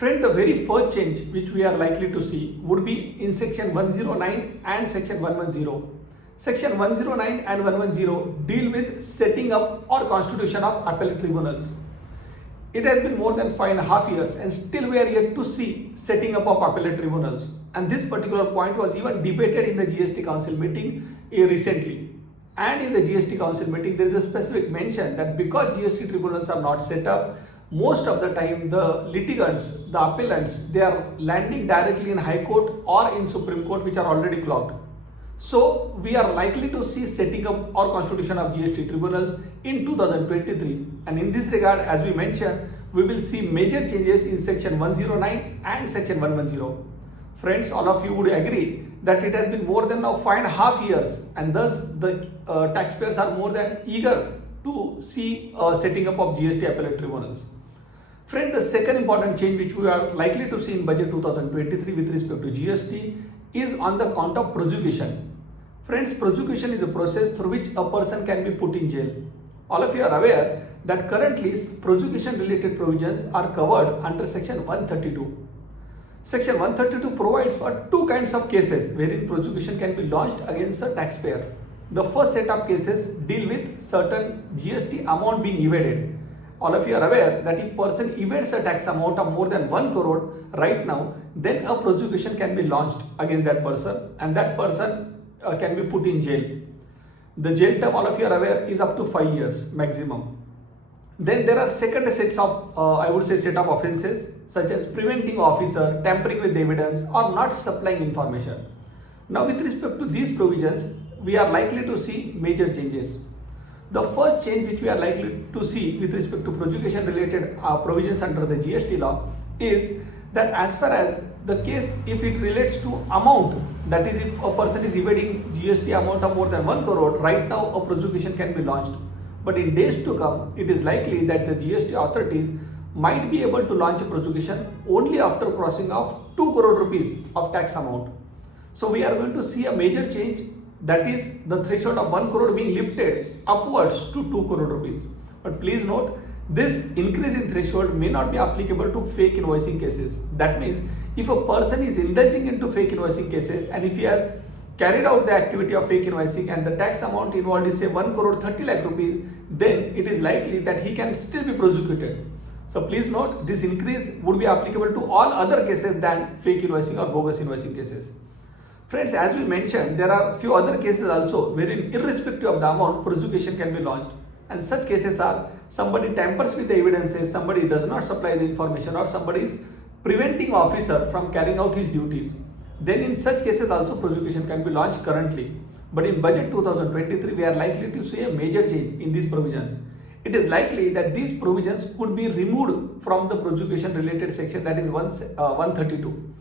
Friend, the very first change which we are likely to see would be in section 109 and section 110. Section 109 and 110 deal with setting up or constitution of appellate tribunals. It has been more than 5.5 years and still we are yet to see setting up of appellate tribunals. And this particular point was even debated in the GST Council meeting recently. And in the GST Council meeting, there is a specific mention that because GST tribunals are not set up, most of the time the litigants, the appellants, they are landing directly in High Court or in Supreme Court, which are already clogged. So we are likely to see setting up or constitution of GST tribunals in 2023. And in this regard, as we mentioned, we will see major changes in section 109 and section 110. Friends, all of you would agree that it has been more than now 5.5 years, and thus the taxpayers are more than eager to see setting up of GST appellate tribunals. Friend, the second important change which we are likely to see in budget 2023 with respect to GST is on the count of prosecution. Friends, prosecution is a process through which a person can be put in jail. All of you are aware that currently prosecution related provisions are covered under section 132. Section 132 provides for two kinds of cases wherein prosecution can be launched against a taxpayer. The first set of cases deal with certain GST amount being evaded. All of you are aware that if person evades a tax amount of more than 1 crore right now, then a prosecution can be launched against that person and that person can be put in jail. The jail term, all of you are aware, is up to 5 years maximum. Then there are second sets of, set of offences such as preventing officer, tampering with evidence or not supplying information. Now with respect to these provisions, we are likely to see major changes. The first change which we are likely to see with respect to prosecution related provisions under the GST law is that as far as the case, if it relates to amount, that is if a person is evading GST amount of more than 1 crore, right now a prosecution can be launched. But in days to come, it is likely that the GST authorities might be able to launch a prosecution only after crossing of 2 crore rupees of tax amount. So we are going to see a major change, that is the threshold of 1 crore being lifted upwards to 2 crore rupees. But please note, this increase in threshold may not be applicable to fake invoicing cases. That means if a person is indulging into fake invoicing cases and if he has carried out the activity of fake invoicing and the tax amount involved is say 1 crore 30 lakh rupees, then it is likely that he can still be prosecuted. So please note, this increase would be applicable to all other cases than fake invoicing or bogus invoicing cases. Friends, as we mentioned, there are few other cases also wherein irrespective of the amount, prosecution can be launched. And such cases are somebody tampers with the evidences, somebody does not supply the information, or somebody is preventing officer from carrying out his duties. Then in such cases also prosecution can be launched currently. But in budget 2023, we are likely to see a major change in these provisions. It is likely that these provisions could be removed from the prosecution related section, that is 132.